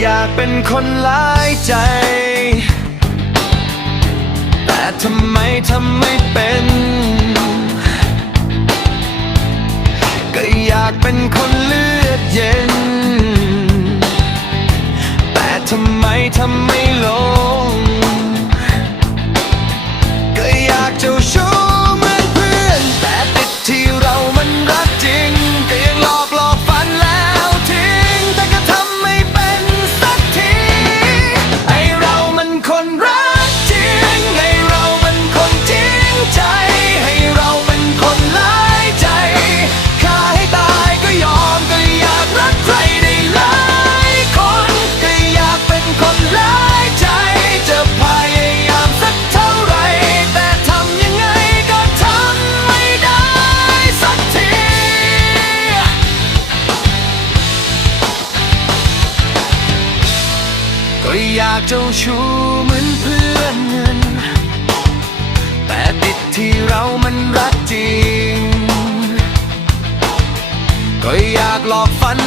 อยากเป็นคนหลายใจ แต่ทำไมทำไม่เป็น ก็อยากเป็นคนเลือดเย็น แต่ทำไมทำไม ไม่อยากเจ้าชู้เหมือนเพื่อนเงิน แต่ติดที่เรามันรักจริง ก็อยากหลอกฝัน